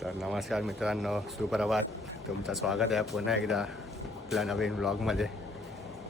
तर नमस्कार मित्रांनो, सुप्रभात. तुमचं स्वागत आहे पुन्हा एकदा आपल्या नवीन ब्लॉगमध्ये.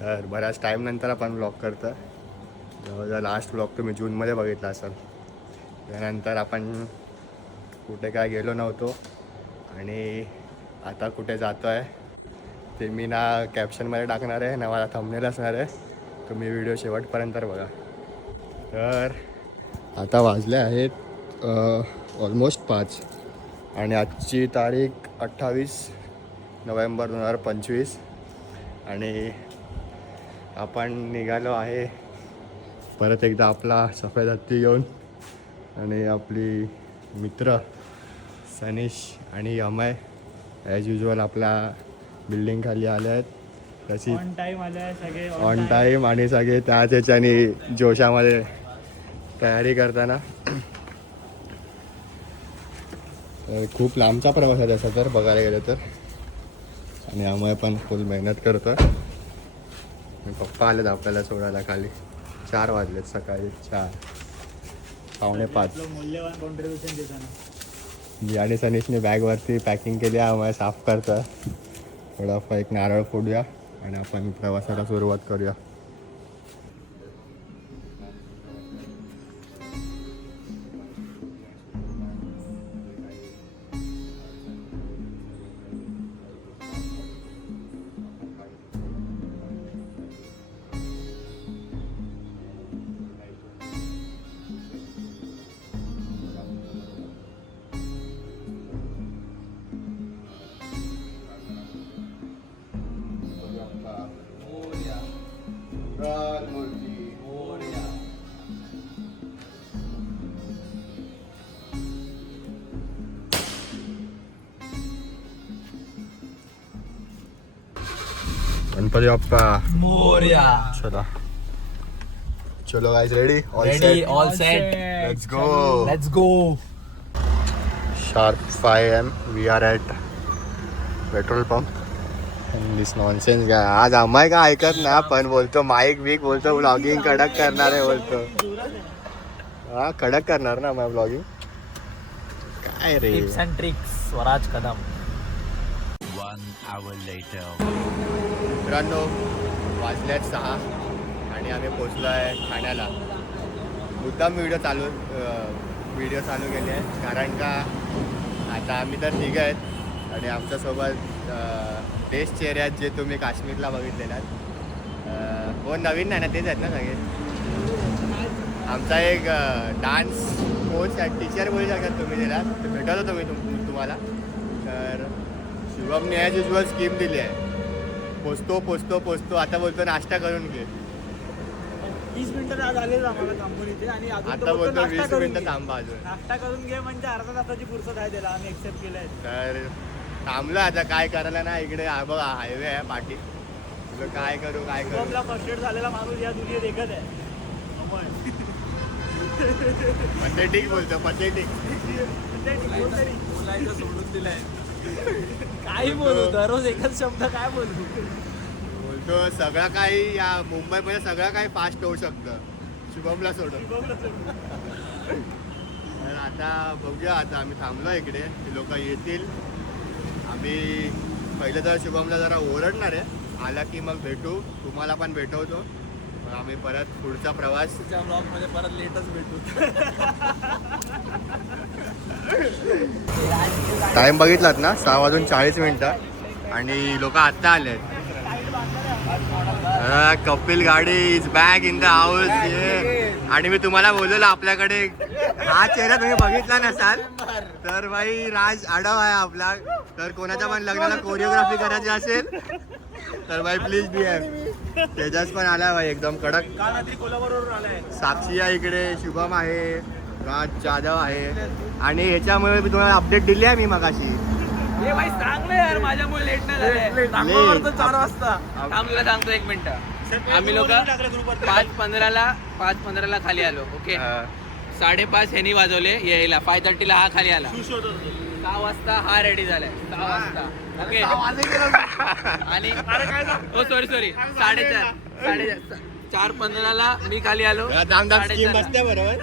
तर बऱ्याच टाईमनंतर आपण ब्लॉग करतो. जवळजवळ लास्ट ब्लॉग तुम्ही जूनमध्ये बघितला असाल. त्यानंतर आपण कुठे काय गेलो नव्हतो आणि आता कुठे जातो आहे ते मी ना कॅप्शनमध्ये टाकणार आहे ना मला थंबनेल असणार आहे. तुम्ही व्हिडिओ शेवटपर्यंत बघा. तर आता वाजले आहेत ऑलमोस्ट 5 आणि आजची तारीख 28 नोव्हेंबर 2025 आणि आपण निघालो आहे परत एकदा आपला सफेद हत्ती घेऊन. आणि आपली मित्र सनीश आणि अमय ॲज युजल आपल्या बिल्डिंग खाली आले आहेत. तशी ऑन टाइम आले सगळे ऑन टाईम आणि सगळे त्याच ह्याच्याने जोशामध्ये तयारी करताना. खूप लांबचा प्रवास आहे तसा तर बघायला गेलं तर. आणि आम्ही पण फुल मेहनत करतो आहे. पप्पा आलेत आपल्याला सोडायला खाली. 4 वाजलेत सकाळी 4 पावणे 5. मूल्यवान कॉन्ट्रीब्युशन देताना मी आणि सनीशने बॅगवरती पॅकिंग केली आहे. आम्हाला साफ करतं. थोडाफार एक नारळ फोडूया आणि आपण प्रवासाला सुरुवात करूया. गणपती बाप्पा मोरया. चला चलो guys, ready all set let's go. Let's go. Sharp 5 AM we are at petrol pump. This nonsense काय आज आम्हाला काय ऐकत ना पण बोलतो माईक वीक बोलतो ब्लॉगिंग कडक करणार आहे बोलतो. हा कडक करणार ना मग ब्लॉगिंग काय रे. Tips and tricks Swaraj Kadam. 1 hour later. मित्रांनो वाजल्यात 6 आणि आम्ही पोचलो आहे ठाण्याला. मुद्दाम व्हिडिओ चालू केले आहे कारण का आता आम्ही तर तिघं आहेत आणि आमच्यासोबत देश चेहरे आहेत जे तुम्ही काश्मीरला बघितलेला आहेत. कोण नवीन नाही ना, तेच आहेत ना सगळे. आमचा एक डान्स कोच टीचर बोलू शकतात तुम्ही त्याला, ते भेटवतो तुम्ही तुम्हाला. तर शुभमने ॲज युजल स्कीम दिली आहे. पोचतो आता बोलतो नाश्ता करून घे. 20 मिनिटं आज आलेच आम्हाला थांबून इथे आणि आता बोलतो 20 मिनिटं थांबा अजून. नाश्ता करून घे म्हणजे अर्धा तासाची फुर्सत आहे त्याला. आम्ही एक्सेप्ट केलंय. तर थांबलो आता काय करायला ना. इकडे बघा हायवे आहे पाठी. तुला काय करू आपला फर्स्ट एड झालेला माणूस या दुनियेत एकच आहे. पथेटिक बोलतो पथेटिक. सोडून दिलाय. काय बोलू दररोज एकच शब्द काय बोलू. बोलतो सगळं काही या मुंबईमध्ये सगळं काही फास्ट होऊ शकतं शुभमला सोडून. तर आता बघूया. आता आम्ही थांबलो इकडे. ते लोक येतील. आम्ही पहिलं तर शुभमला जरा ओरडणार आहे. आला की मग भेटू. तुम्हाला पण भेटवतो. मग आम्ही परत पुढचा प्रवास ब्लॉगमध्ये परत लेटच भेटू. टाइम बघितलात ना 6:40 आणि लोक आत्ता आले. कपिल गाडी is back in the house. आणि मी तुम्हाला बोललेलो आपल्याकडे हा चेहरा तुम्ही बघितला नसाल तर भाई राज आडव आहे आपला. तर कोणाच्या पण लग्नाला कोरिओग्राफी करायची असेल तर भाई प्लीज DM. तेजस पण आला भाई एकदम कडक. कोल्हापूरवरून आलाय. साक्षी आहे इकडे, शुभम आहे, राज जाधव आहे. आणि ह्याच्यामुळे मी तुम्हाला अपडेट दिली आहे मी मगाशी. हे भाई चांगलं यार, माझ्यामुळे लेट नाही झालंय. 4 वाजता थांबला सांगतो 1 मिनिट. आम्ही लोक 5:15ला खाली आलो. ओके 5:30 ह्यांनी वाजवले यायला. 5:30ला हा खाली आला. 6 वाजता हा रेडी झालाय. 6 वाजता. ओके आणि सॉरी 4:30 4:15ला मी खाली आलो. दाम स्कीम बसते बरोबर.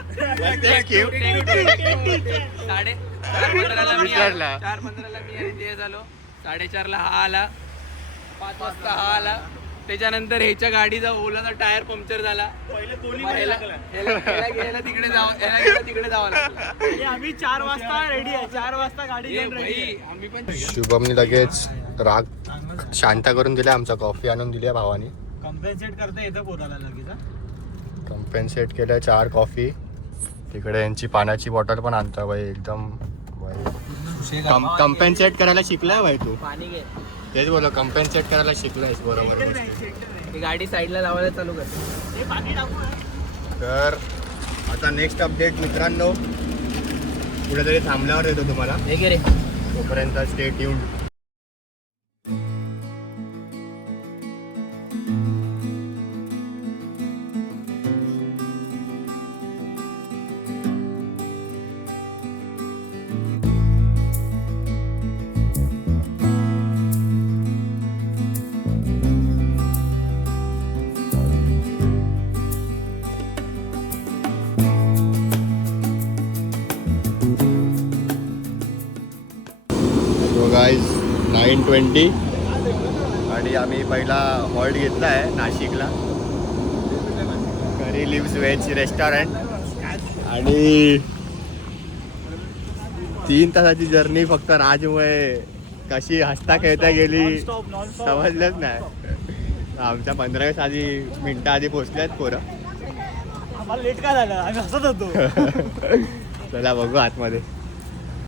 4:15ला मी विचारला. 4:15ला मी आणि ते झालो. 4:30ला हा आला. 5 वाजता हा आला. त्याच्यानंतर ह्याच्या गाडीचा ओलाचा टायर पंक्चर झाला. ह्याला तिकडे जावं लागलं. आम्ही 4 वाजता रेडी आहे. 4 वाजता गाडी घेऊन रेडी आहे. आम्ही पण शुभमनी लगेच राग शांत करून दिला. आमचा कॉफी आणून दिली भावानी. कम्पेन्सेट करता येतं पोराला लगेच. कम्पेन्सेट केलं 4 कॉफी. तिकडे यांची पाण्याची बॉटल पण आणता भाई एकदम. कम्पेन्सेट करायला शिकलाय भाई तू. पाणी घे. तेच बोल कम्पेन्सेट करायला शिकलायस बरोबर. ही गाडी साईडला लावायला चालू कर. तर आता नेक्स्ट अपडेट मित्रांनो कुठेतरी थांबल्यावर देतो तुम्हाला. हे घे रे. तोपर्यंत स्टे ट्यून्ड. गाईज 9:20 आणि आम्ही पहिला हॉल्ट घेतला आहे नाशिकला. घरी लिव्स व्हेज रेस्टॉरंट. आणि 3 तासाची जर्नी फक्त राजमुळे कशी हसता खेळता गेली समजलंच नाही. आमच्या 15-20 मिनिटं आधी पोचल्यात पोरं. आम्हाला लेट काय झालं, आम्ही हसत होतो. चला बघू आतमध्ये.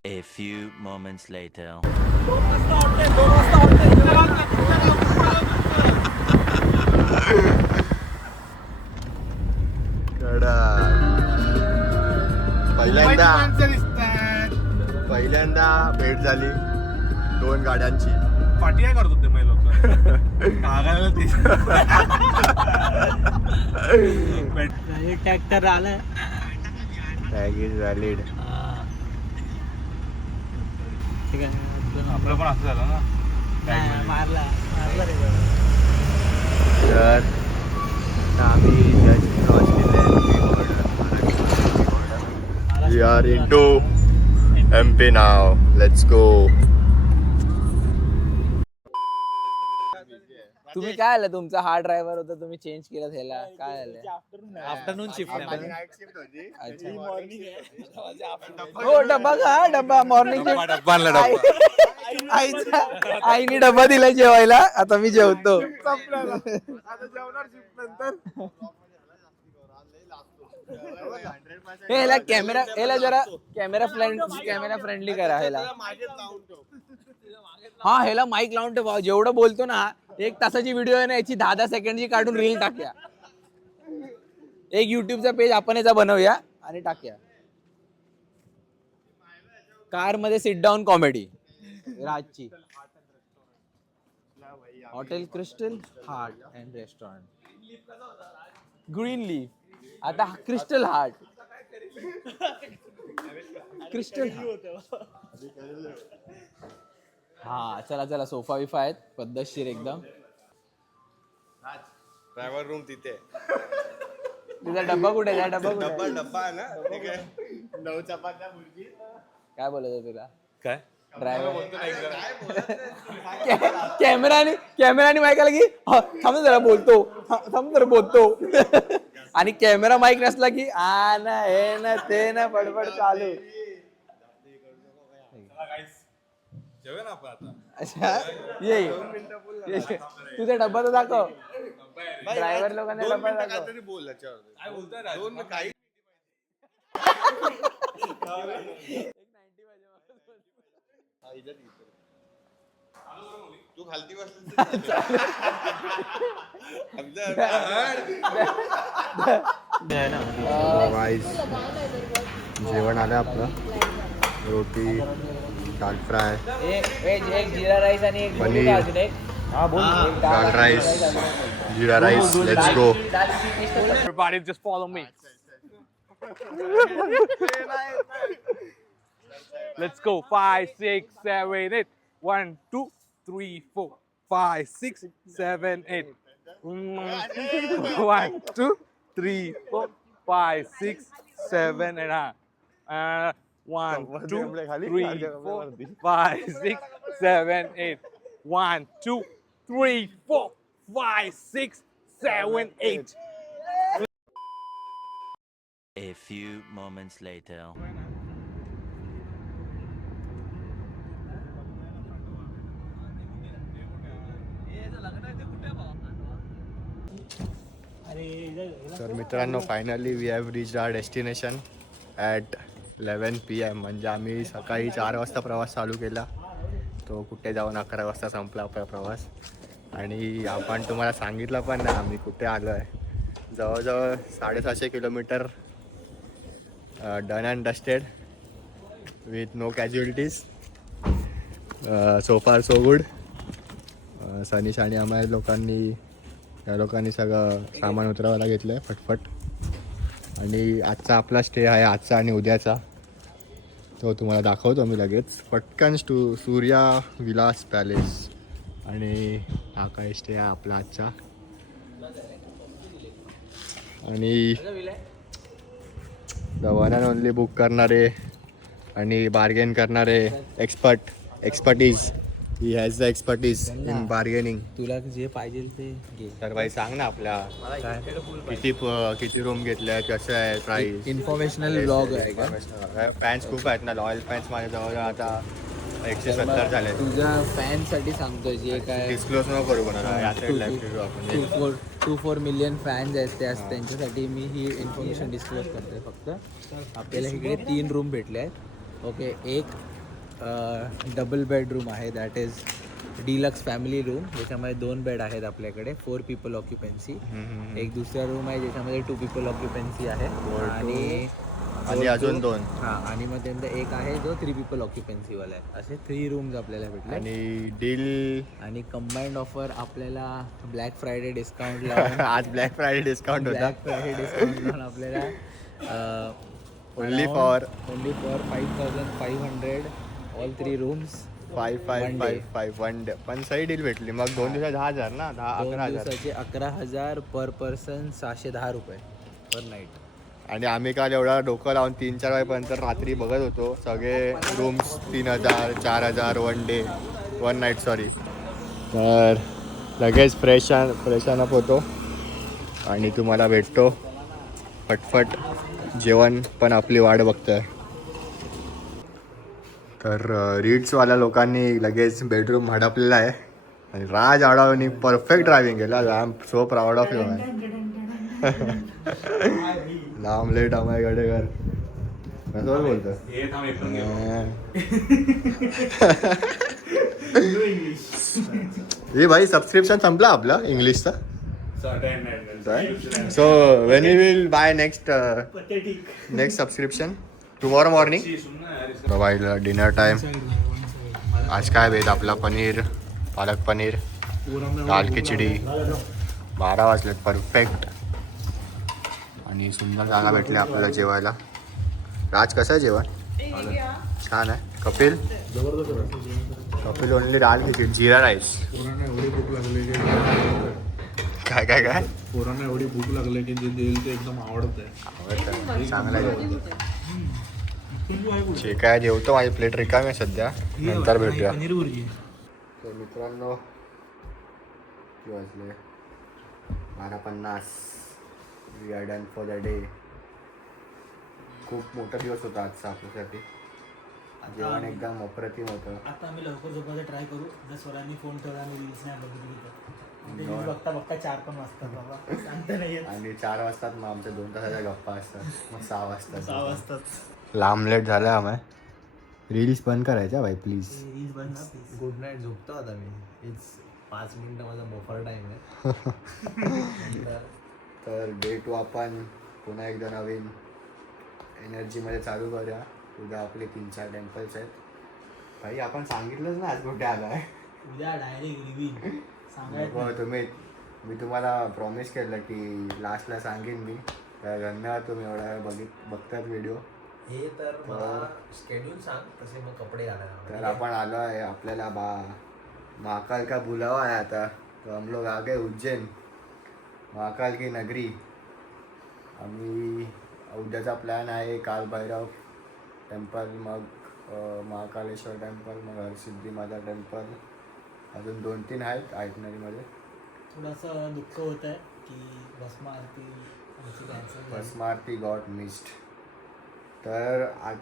A few moments later. पहिल्यांदा भेट झाली 2 गाड्यांची. पाठी काय करतो ते महिला ट्रॅक्टर आलं. Tag is valid. ठीक आहे. आपलं पण असं झालं ना. मारला रे. तर आम्ही जस्ट क्रॉस केले. वी आर इनटू MP नाव. Let's go. तुम्ही काय आलं, तुमचा हा ड्रायव्हर होता, तुम्ही चेंज केला ह्याला, काय आलं? आफ्टरनून शिफ्ट आहे. हो डब्बा का डब्बा मॉर्निंग आईने डब्बा दिला जेवायला. आता मी जेवतो. ह्याला ह्याला जरा कॅमेरा फ्रेंडली करा ह्याला. हा ह्याला माईक लावून ठेवा. जेवढं बोलतो ना 1 तासाची व्हिडिओ आहे ना याची 10-10 सेकंडची काढून रील टाक्या. एक युट्यूबचा पेज आपण याचा बनवूया आणि टाक्या. कार मध्ये सिट डाऊन कॉमेडी राजची. Hotel Crystal Heart and restaurant Green Leaf. आता क्रिस्टल हार्ट. क्रिस्टल हा चला चला. सोफा विफा आहेत पद्धतशीर एकदम. ड्रायव्हर रूम तिथे. तुझा डब्बा कुठे आहे? डब्बा आहे ना. 9 चपात्या मुलगी. काय बोलत तुला काय ड्रायव्हर? कॅमेराने माईक आला की थांब जरा बोलतो. आणि कॅमेरा माईक नसला की आ ना हे ना ते ना बडबड चालू. जेवूया ना आपण आता. अच्छा ये तुझा डब्बा तर दाखव. ड्रायव्हर लोकांना डब्बा दाखव. बोल याच्यावर. काय बोलताय काही तू खालती जेवण आलं आपलं. रोटी, दाल फ्राय, एक जीरा राईस आणि एक पनीर, अजून एक. हा बोल. Dal rice, jeera rice. Let's go. Everybody just follow me. Let's go. 5, 6, 7, 8. 1, 2, 3, 4, 5, 6, 7, 8. 1, 2, 3, 4, 5, 6, 7, and 1, कमर 2, आपल्या खाली, 3, खालच्या 4, कमरेवरती. 5, 6, 7, 8. 1, 2, 3, 4, 5, 6, 7, 8. A few moments later. तर मित्रांनो finally we have reach our destination at 11 PM. म्हणजे आम्ही सकाळी 4 वाजता प्रवास चालू केला, तो कुठे जाऊन 11 वाजता संपला आपला प्रवास. आणि आपण तुम्हाला सांगितलं पण नाही आम्ही कुठे आलो आहे. जवळजवळ 750 kilometre done and dusted with no casualties. So far so good. Sanish आणि आम्हाला या लोकांनी सगळं सामान उतरवायला घेतलं आहे फटफट. आणि आजचा आपला स्टे आहे, आजचा आणि उद्याचा, तो तुम्हाला दाखवतो मी लगेच. पटकन सूर्या विलास पॅलेस. आणि हा काय स्टे आहे आपला आजचा. आणि the one and only book करणारे आणि बार्गेन करणारे expertise. He has the expertise in bargaining. तुला जे पाहिजे ते घे. तर भाई सांग ना आपल्या किती रूम घेतल्या, कसं आहे प्राईस. इन्फॉर्मेशनल ब्लॉग आहे का? फॅन्स खूप आहेत ना, लॉयल फॅन्स माझ्या जवळ आता 170 झाले. तुझ्या फॅनसाठी सांगतोय जे काय डिस्क्लोज नको करू कोणाला, या साईडला आपण 2-4 मिलियन फॅन्स आहेत त्यांच्यासाठी मी ही इन्फॉर्मेशन डिस्क्लोज करतोय. फक्त आपल्याला इकडे 3 रूम भेटले आहेत. ओके, एक डबल बेडरूम आहे, that is deluxe family room, ज्याच्यामध्ये 2 बेड आहेत आपल्याकडे, 4 पीपल ऑक्युपन्सी. एक दुसरा रूम आहे ज्याच्यामध्ये 2 पीपल ऑक्युपन्सी आहे. आणि अजून 2. हां, आणि मग त्यांचा एक आहे जो 3 पीपल ऑक्युपन्सी वाला आहे. असे 3 रूम्स आपल्याला भेटले. आणि डील आणि कंबाईंड ऑफर आपल्याला ब्लॅक फ्रायडे डिस्काउंट लावून आज ब्लॅक फ्रायडे डिस्काउंट होता. ब्लॅक फ्रायडे डिस्काउंट लावून आपल्याला only for 5,500 all 3 rooms 5,555 1 day. पण सही डील भेटली. मग 2 दिवसात 10,000 ना, 2 11,000. दिवसाचे 11,000 पर पर्सन, 610 रुपये पर नाईट. आणि आम्ही काल एवढा डोकं लावून 3-4 वाजेपर्यंत रात्री बघत होतो. सगळे रूम्स 3,000 4,000 1 नाईट सॉरी. तर लगेच फ्रेशन अप होतो आणि तुम्हाला भेटतो फटफट. जेवण पण आपली वाट बघतोय. तर रीड्सवाल्या लोकांनी लगेच बेडरूम हडपलेला आहे. आणि राज आडावनी परफेक्ट ड्रायव्हिंग केलं. I am so proud of you man. लांब लेट आम्हाला गडेकर कसं बोलतो. हे भाई सबस्क्रिप्शन संपला आपला इंग्लिशचा. So when you will buy next subscription? Tomorrow morning. Provide dinner time. आज काय भेट आपला पनीर, पालक पनीर, दाल खिचडी. 12 वाजलेत परफेक्ट. आणि सुंदर जागा भेटली आपल्याला जेवायला. राज कसं आहे जेवण? छान आहे. कपिल ओनली दाल खिचडी, जिरा राईस. काय काय काय पोरांना एवढी भूक लागली की जे देईल ते एकदम आवडत आहे. चांगलं आहे. ठीक आहे, जेवतो. माझी प्लेट रिकामी आहे सध्या, नंतर भेटूया. तर मित्रांनो वाजले 12:50. We are done for the day. खूप मोठा दिवस होता आजचा आपल्यासाठी. जेवण एकदम अप्रतिम होतं. आता आम्ही लवकर झोपायचा ट्राय करू. जर स्वरांनी फोन ठेवला आणि रील्स नाही बघितली तर रील्स बघता बघता 4 पण वाजतात बाबा, सांगता नाही येत. आणि 4 वाजतात मग आमच्या 2 तासाच्या गप्पा असतात. मग 6 वाजतात. 6 वाजतात. लांब लेट झाला आम्ही. रील्स बंद करायच्या भाई प्लीज. रील्स बघ ना प्लीज. Good night. झोपतो आता मी. इट्स 5 मिनिटं माझा बफर टाईम आहे. तर डे 2 आपण पुन्हा एकदा नवीन एनर्जीमध्ये चालू करूया. उद्या आपले 3-4 टेम्पल्स आहेत. भाई आपण सांगितलंच ना आज कुठे आलो आहे. उद्या डायरेक्ट रिव्हिल सांगायचं. मी तुम्हाला प्रॉमिस केलं की लास्टला सांगेन मी. तर धन्यवाद, तुम्ही एवढा वेळ बघतात व्हिडिओ. हे तर मला स्केड्यूल सांग, तसे मग कपडे घालायला. तर आपण आलो आहे, आपल्याला महाकाल का बुलावा आहे आता. तो हम लोग आ गए उज्जैन, महाकाल की नगरी. आम्ही उद्याचा प्लॅन आहे काल भैरव टेम्पल, मग महाकालेश्वर टेम्पल, मग हरसिद्धी माता टेम्पल, अजून 2-3 आहेत आयटनरीमध्ये. थोडंसं दुःख होत आहे की भस्म आरती आमची कॅन्सल झाली. भस्म आरती गॉट मिस्ड. तर आज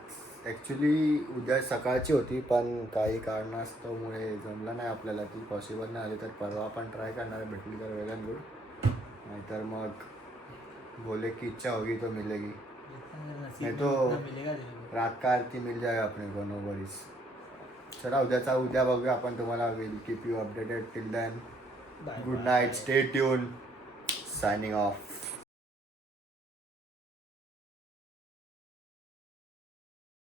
ॲक्च्युली उद्या सकाळची होती, पण काही कारणास्तवमुळे जमलं नाही आपल्याला, ती पॉसिबल नाही आली. तर परवा आपण ट्राय करणार, भेटली तर वेल अँड गुड, नाहीतर मग बोले की इच्छा होगी तो मिलेगी, नसीब नहीं में तो उतना मिलेगा तेरे को. रात का आरती मिल जाएगा अपने को, नो वरीज. चला उद्या बघूया आपण, तुम्हाला will keep you updated. Till then Bye good bye. Night, stay tune, signing of.